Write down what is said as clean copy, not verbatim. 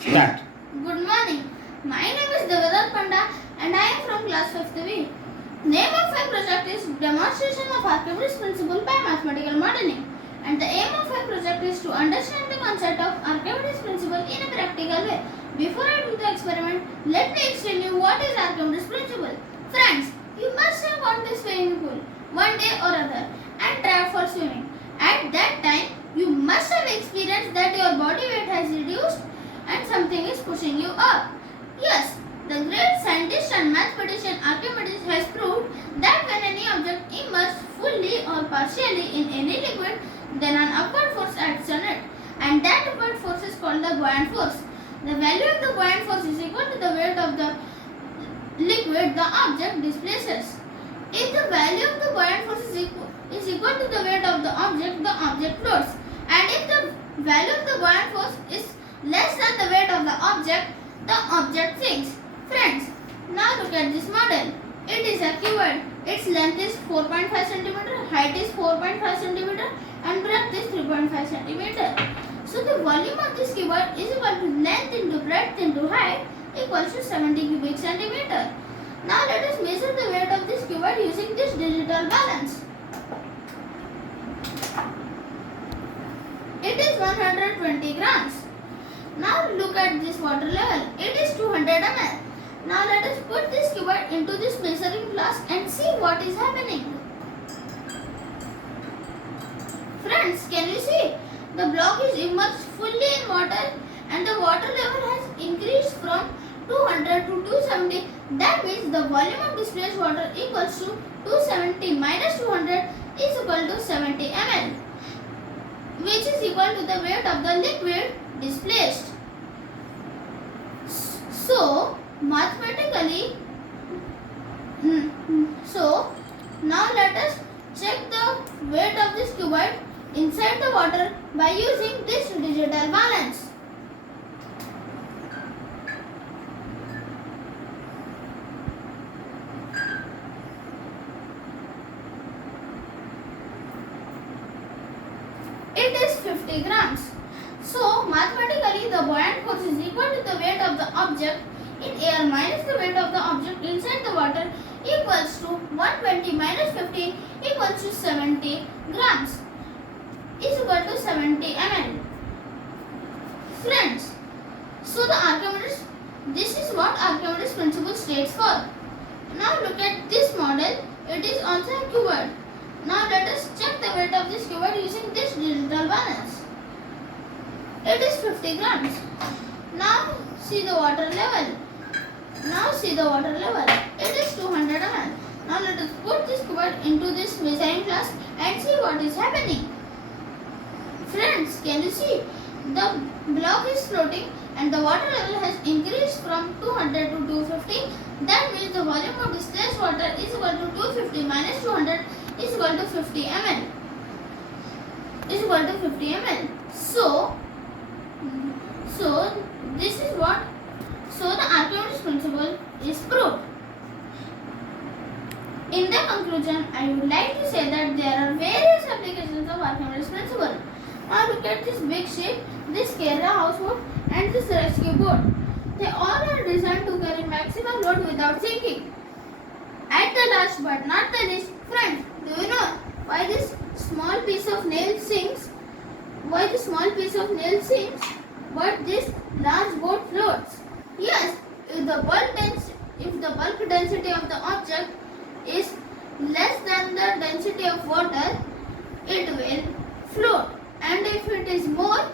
Start. Good morning. My name is Devadar Panda and I am from class 5th B. Name of my project is Demonstration of Archimedes Principle by Mathematical Modeling. And the aim of my project is to understand the concept of Archimedes Principle in a practical way. Before I do the experiment, let me explain you what is Archimedes Principle. Friends, you must have gone to swimming pool one day or other and tried for swimming. At that time, you must have experienced that your body weight has reduced and something is pushing you up. Yes, the great scientist and mathematician Archimedes has proved that when any object immersed fully or partially in any liquid, then an upward force acts on it, and that upward force is called the buoyant force. The value of the buoyant force is equal to the weight of the liquid the object displaces. If the value of the buoyant force is equal to the weight of the object floats. And if the value of the buoyant force is less than the weight of the object sinks. Friends, now look at this model. It is a cuboid. Its length is 4.5 cm, height is 4.5 cm, and breadth is 3.5 cm. So the volume of this cuboid is equal to length into breadth into height equals to 70 cubic centimeter. Now let us measure the weight of this cuboid using this digital balance. It is 120 grams. Now look at this water level. It is 200 ml. Now let us put this cuboid into this measuring flask and see what is happening. Friends, can you see? The block is immersed fully in water and the water level has increased from 200 to 270. That means the volume of displaced water equals to 270 minus 200 is equal to 70 ml, which is equal to the weight of the liquid displaced. So mathematically, now let us check the weight of this cuboid inside the water by using this digital balance. It is 50 grams. So mathematically the buoyant force is equal to the weight of the object in air minus the weight of the object inside the water equals to 120 minus 50 equals to 70 grams is equal to 70 ml. Friends, so this is what Archimedes principle states for. Now look at this model. It is also a cuboid. Now let us check the weight of this cuboid using this digital balance. It is 50 grams. Now see the water level. It is 200 ml. Now let us put this cuboid into this measuring flask and see what is happening. Friends, can you see? The block is floating and the water level has increased from 200 to 250. That means the volume of displaced water is equal to 250 minus 200 is equal to 50 ml. So the Archimedes principle is proved. In the conclusion, I would like to say that there are various applications of Archimedes principle. Now look at this big ship, this Kerala houseboat and this rescue boat. They all are designed to carry maximum load without sinking. At the last but not the least, friends, do you know why this small piece of nail sinks? But this large boat floats? Yes, if the bulk density of the object is less than the density of water, it will float. And if it is more,